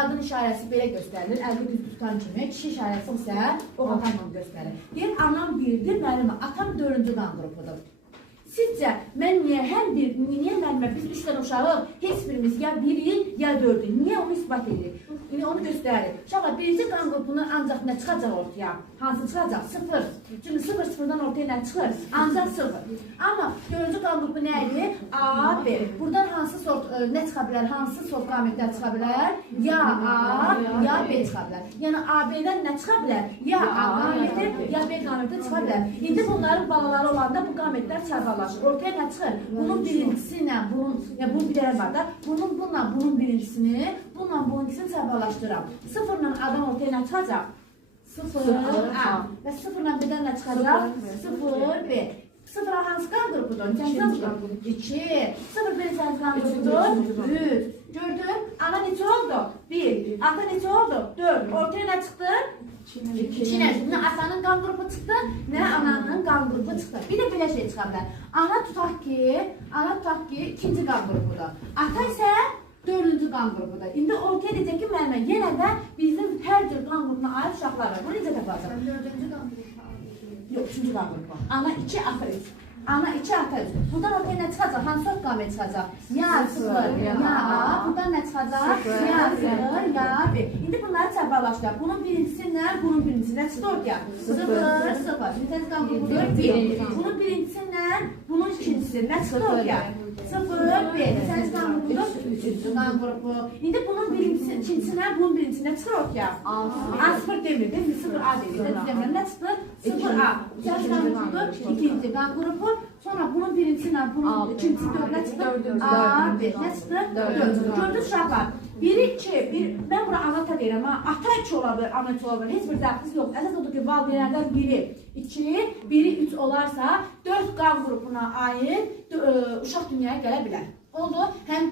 Qadın işarəsi belə göstərilir, əlini düz tutan kimi, kişi işarəsi isə o atamla göstərir. Deyir, anam 1-dir, müəllimə, atam 4-cü qan qrupudur. Sizcə, mən niyə müəllimə, biz 3 dənə uşağıq, heç birimiz ya 1-yik, ya 4-yik, niyə onu ispat edirik? Onu göstərir. Uşaqlar, birinci qan qrupunun ancaq nə çıxacaq ortaya? Hansı çıxacaq? 0. Çünki 0-0-dan ortaya nə çıxır? Ancaq 0. Amma 4-cü qan qrupu nə idi? A, B. Buradan hansı sort, nə çıxa bilər? Hansı sort qametlər çıxa bilər? Ya A, ya B çıxa bilər. Yəni, A-B'dən nə çıxa bilər? Ya A qameti, ya B qameti çıxa bilər. İndi bunların balaları olanda bu qametlər çarpaqlaşır. Ortaya nə çıxır? Bunun birincisi ilə, bu bir dənə var da, bununla bunun birincisini, bununla bunun ikisini çarpaqlaşdırıram. 0-la A-dan ortaya nə çıxacaq? 0A. Və 0-la B-dən nə çıxacaq? 0B. 0A hansı qan qrupudur? 2. 0B hansı qan qrupudur? 3. Gördün? Ana neçə oldu? 1. Ata neçə oldu? 4. Ortaya nə çıxdı? 2. Nə atanın qan qrupu çıxdı, nə ananın qan qrupu çıxdı. Bir də belə şey çıxa bilər. Ana tutaq ki, ikinci qan qrupudur. Ata isə 4-cü qan qrupudur. İndi ortaya deyəcək ki, müəllimə, yenə də bizim hər cür qan qrupuna aid uşaqlar var. Bu necə tapacaq? 4-cü qan qrupu. Yox, 3-cü qan qrupu. Ana 2, ata 3. Ana 2, ata 3. Buradan ortaya nə çıxacaq? Hansı sort qamət çıxacaq? Ya 0, ya A. Buradan nə çıxacaq? Ya 0, ya B. İndi bunları çarpaqlaşdıraq. Bunun birincisi ilə, bunun birincisi nə çıxdı ortaya? 0, 0. Şimdi qan qrupudur 1. Bunun birincisi ilə, bunun ikincisi nə çıxdı ortaya? 0, B. Sen qan qrupudur 3-cü qan qrupu. İndi bunun birincisi, ikincisi ilə, bunun birincisi nə çıxır ortaya? A0 demir, değil mi? 0A demir. Nə çıxdı? 0A. Sen qan qrupudur 2-ci qan qrupu. Sonra bunun birincisi ilə, bunun ikincisi 4 nə çıxdı? A, B. Nə çıxdı? 4. Gördünüz uşaqlar. Biri 2, mən bura anata deyirəm, ata 2 ola bilər, ana 2 ola bilər, heç bir dəxlisi yox. Əsas odur ki, valideynlərdən biri 2, biri 3 olarsa, 4 qan qrupuna aid uşaq dünyaya gələ bilər. Oldu, həm